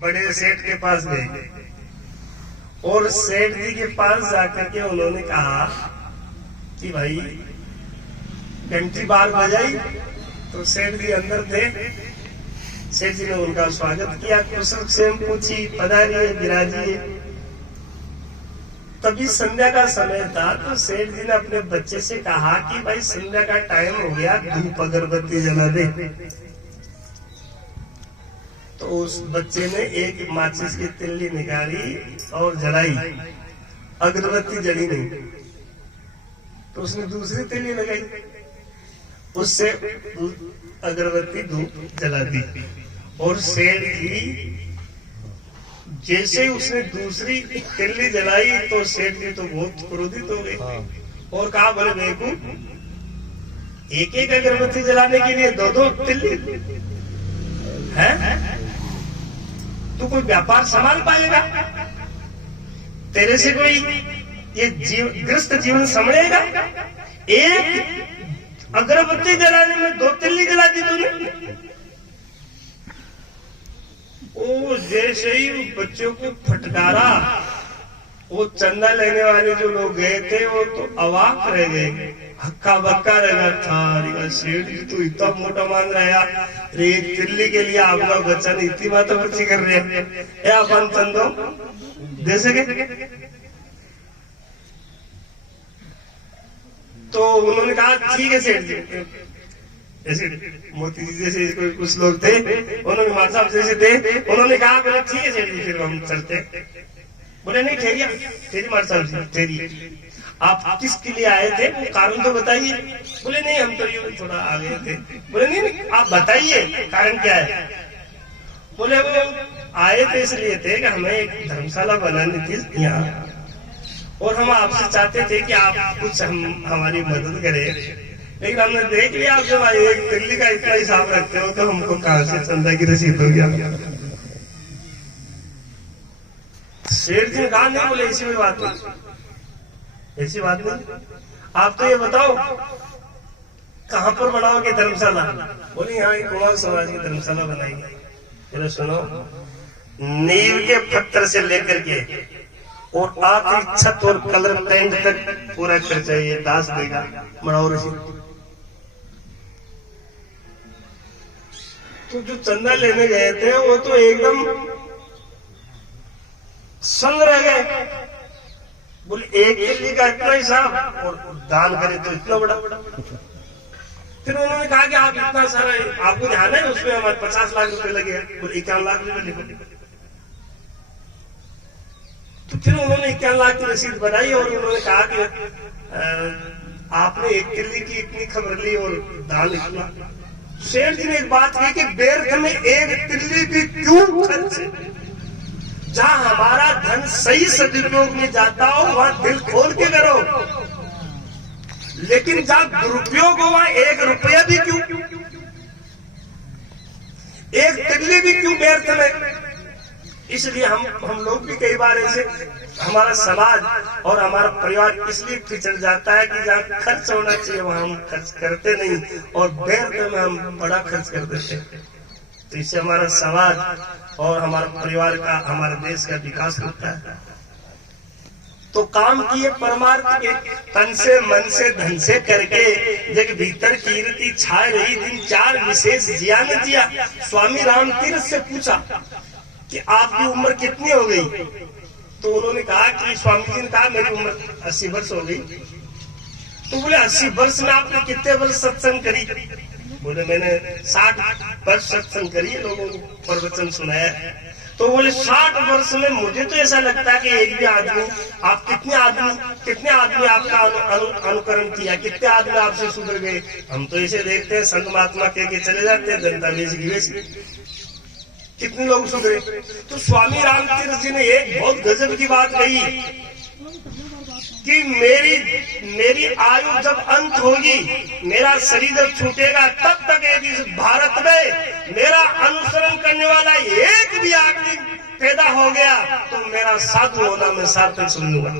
बड़े सेठ के पास गए और सेठ जी के पास जाकर के उन्होंने कहा कि भाई घंटी बार बजाई। तो सेठ जी अंदर थे। सेठ जी ने उनका स्वागत किया, कुशल क्षेम पूछी, पधारिए विराजिए। तभी संध्या का समय था। तो सेठ जी ने अपने बच्चे से कहा कि भाई संध्या का टाइम हो गया, धूप अगरबत्ती जला दे। तो उस बच्चे ने एक माचिस की तिल्ली निकाली और जलाई, अगरबत्ती जली नहीं। तो उसने दूसरी तिल्ली लगाई, उससे अगरबत्ती धूप जला दी। और सेठ जी जैसे ही उसने दूसरी तिल्ली जलाई तो सेठ जी तो बहुत क्रोधित हो गए और कहा, बोले बेवकूफ, एक एक अगरबत्ती जलाने के लिए दो दो तिल्ली है? तू कोई व्यापार संभाल पाएगा? तेरे से कोई ये ग्रस्त जीवन संभलेगा? एक अगरबत्ती जलाने में दो तिल्ली जला दी तूने। वो जैसे ही बच्चों को फटकारा, वो चंदा लेने वाले जो लोग गए थे वो तो अवाक रह गए, हक्का बक्का रह था। सेठ जी तो इतना मोटा मान रहा है, एक तिल्ली के लिए आपका बच्चा ने इतनी माता बच्ची कर रहे हैं, अपन चंदो दे सके? तो उन्होंने कहा ठीक है सेठ जी। जैसे मोती जी जैसे कोई कुछ लोग थे, उन्होंने माता साहब जैसे थे, उन्होंने कहा बोला ठीक है सेठ जी, फिर हम चलते। बोले नहीं ठहरिया, ठहरी माता साहब जी ठहरिए, आप किसके लिए आए थे वो कारण तो बताइए। बोले नहीं हम तो ये थोड़ा आ गए थे। बोले नहीं आप बताइए कारण क्या है। बोले वो आए थे इसलिए थे कि हमें एक धर्मशाला बनानी थी यहाँ, और हम आपसे चाहते थे कि आप कुछ हमारी मदद करें। लेकिन हमने देख लिया आप जब एक दिल्ली का इतना हिसाब रखते हो तो हमको कहां से चंदा की रसीद होगी। सेठ जी ने कहा नहीं, बोले ऐसी कोई बात नहीं, ऐसी बात नहीं, आप तो ये बताओ कहां पर बनाओगे धर्मशाला। बोले यहाँ एक कुमार समाज की धर्मशाला बनाएंगे। चलो सुनो, नींव के पत्थर से लेकर के और आखिरी छत और कलर पेंट तक पूरा खर्चा ये दास देगा, बनाओ रसीद। तो जो चंदा लेने गए थे वो तो एकदम संग रह गए। बोले एक तिल्ली का इतना हिसाब और दान करे तो इतना बड़ा। फिर उन्होंने कहा कि आप इतना सारा आपको ध्यान है उसमें हमारे 50 लाख रुपए लगे। बोले 51 लाख रुपए लिखो। तो फिर उन्होंने 51 लाख की रसीद बनाई और उन्होंने कहा कि आपने एक तिल्ली की इतनी खबर ली और दान इतना। सेठ जी ने एक बात कही कि व्यर्थ में एक तिल्ली भी क्यों खर्च, जहां हमारा धन सही सदुपयोग में जाता हो वहां दिल खोल के करो, लेकिन जहां दुरुपयोग हो वहां एक रुपया भी क्यों, एक तिल्ली भी क्यों व्यर्थ में। इसलिए हम लोग भी कई बार ऐसे हमारा समाज और हमारा परिवार इसलिए पिछड़ जाता है कि जहाँ खर्च होना चाहिए वहां हम खर्च करते नहीं और व्यर्थ में हम बड़ा खर्च कर देते हैं। तो इससे हमारा समाज और हमारा परिवार का, हमारे देश का विकास होता है। तो काम किए परमार्थ के, तन से मन से धन से करके जग भीतर कीर्ति छाए रही, दिन चार विशेष जिया न जिया। स्वामी राम तीर्थ से पूछा कि आपकी उम्र कितनी हो गई। तो उन्होंने कहा कि स्वामी जी ने कहा मेरी उम्र 80 वर्ष हो गई। तो बोले 80 वर्ष में आपने कितने वर्ष सत्संग करी। बोले मैंने 60 वर्ष सत्संग करी, लोगों को प्रवचन सुनाया। तो बोले 60 वर्ष में मुझे तो ऐसा लगता है कि एक भी आदमी, आप कितने आदमी आपका अनुकरण किया, कितने आदमी आपसे सुधर गए। हम तो इसे देखते हैं संत महात्मा कह के चले जाते हैं, जनता बेच की कितने लोग सुधरे। तो स्वामी रामतीर्थ जी ने एक बहुत गजब की बात कही कि मेरी आयु जब अंत होगी, मेरा शरीर जब छूटेगा, तब तक यदि भारत में मेरा अनुसरण करने वाला एक भी आदमी पैदा हो गया तो मेरा साधु होना मैं सार्थक समझूंगा।